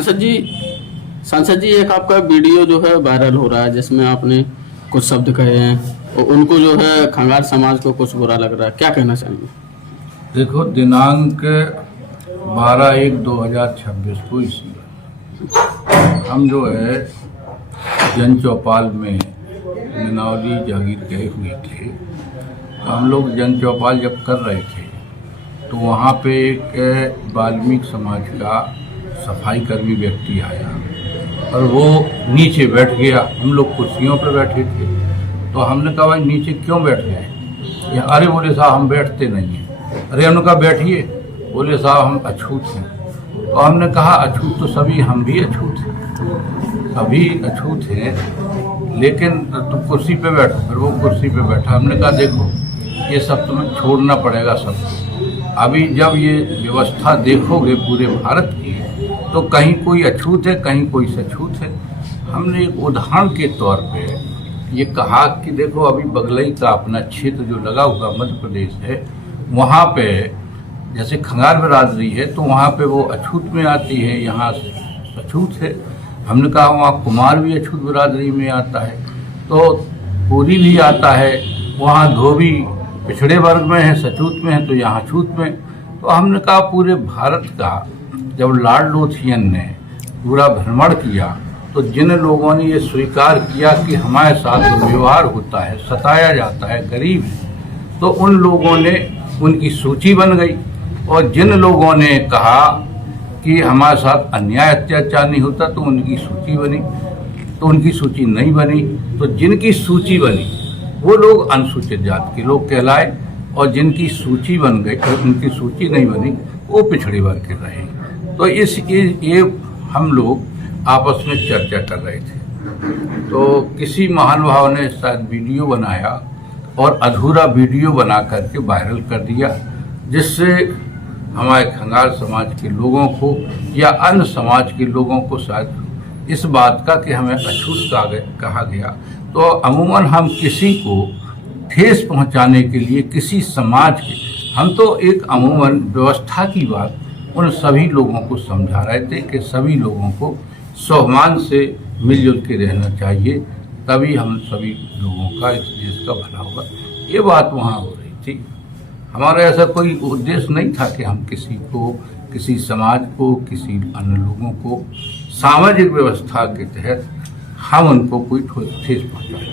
सांसद जी एक आपका वीडियो जो है वायरल हो रहा है जिसमें आपने कुछ शब्द कहे हैं और उनको जो है खंगार समाज को कुछ बुरा लग रहा है, क्या कहना चाहेंगे? देखो, दिनांक 12/1/2026 को इसी हम जो है जन चौपाल में मिनावली जागीर गए हुए थे। तो हम लोग जन चौपाल जब कर रहे थे तो वहाँ पे एक वाल्मीकि समाज का सफाई कर्मी व्यक्ति आया और वो नीचे बैठ गया। हम लोग कुर्सियों पर बैठे थे तो हमने कहा भाई नीचे क्यों बैठ गए? अरे बोले साहब हम बैठते नहीं हैं। अरे उनका बैठिए। बोले साहब हम अछूत हैं। तो हमने कहा अछूत तो सभी, हम भी अछूत हैं, सभी अछूत हैं, लेकिन तुम कुर्सी पे बैठो। फिर वो कुर्सी पे बैठा। हमने कहा देखो ये सब तुम्हें छोड़ना पड़ेगा सब। अभी जब ये व्यवस्था देखोगे पूरे भारत की तो कहीं कोई अछूत है, कहीं कोई सछूत है। हमने एक उदाहरण के तौर पे ये कहा कि देखो अभी बगलई का अपना क्षेत्र जो लगा हुआ मध्य प्रदेश है, वहाँ पे जैसे खंगार बिरादरी है तो वहाँ पे वो अछूत में आती है, यहाँ सछूत है। हमने कहा वहाँ कुमार भी अछूत बिरादरी में आता है, तो पूरी भी आता है, वहाँ धोबी पिछड़े वर्ग में है, सछूत में है, तो यहाँ छूत में। तो हमने कहा पूरे भारत का जब लॉर्ड लोथियन ने पूरा भ्रमण किया तो जिन लोगों ने ये स्वीकार किया कि हमारे साथ दुर्व्यवहार होता है, सताया जाता है, गरीब है, तो उन लोगों ने उनकी सूची बन गई। और जिन लोगों ने कहा कि हमारे साथ अन्याय अत्याचार नहीं होता तो उनकी सूची बनी, तो उनकी सूची नहीं बनी। तो जिनकी सूची बनी वो लोग अनुसूचित जाति के लोग कहलाए और जिनकी सूची बन गई और उनकी सूची नहीं बनी वो पिछड़े वर्ग के रहे। तो ये हम लोग आपस में चर्चा कर रहे थे तो किसी महानुभाव ने शायद वीडियो बनाया और अधूरा वीडियो बना करके वायरल कर दिया, जिससे हमारे खंगार समाज के लोगों को या अन्य समाज के लोगों को शायद इस बात का कि हमें अछूत कहा गया। तो अमूमन हम किसी को ठेस पहुंचाने के लिए किसी समाज के, हम तो एक अमूमन व्यवस्था की बात उन सभी लोगों को समझा रहे थे कि सभी लोगों को स्वाभिमान से मिलजुल के रहना चाहिए, तभी हम सभी लोगों का इस देश का भला होगा। ये बात वहाँ हो रही थी। हमारा ऐसा कोई उद्देश्य नहीं था कि हम किसी को, किसी समाज को, किसी अन्य लोगों को सामाजिक व्यवस्था के तहत हम उनको कोई ठेस पहुँचाएं।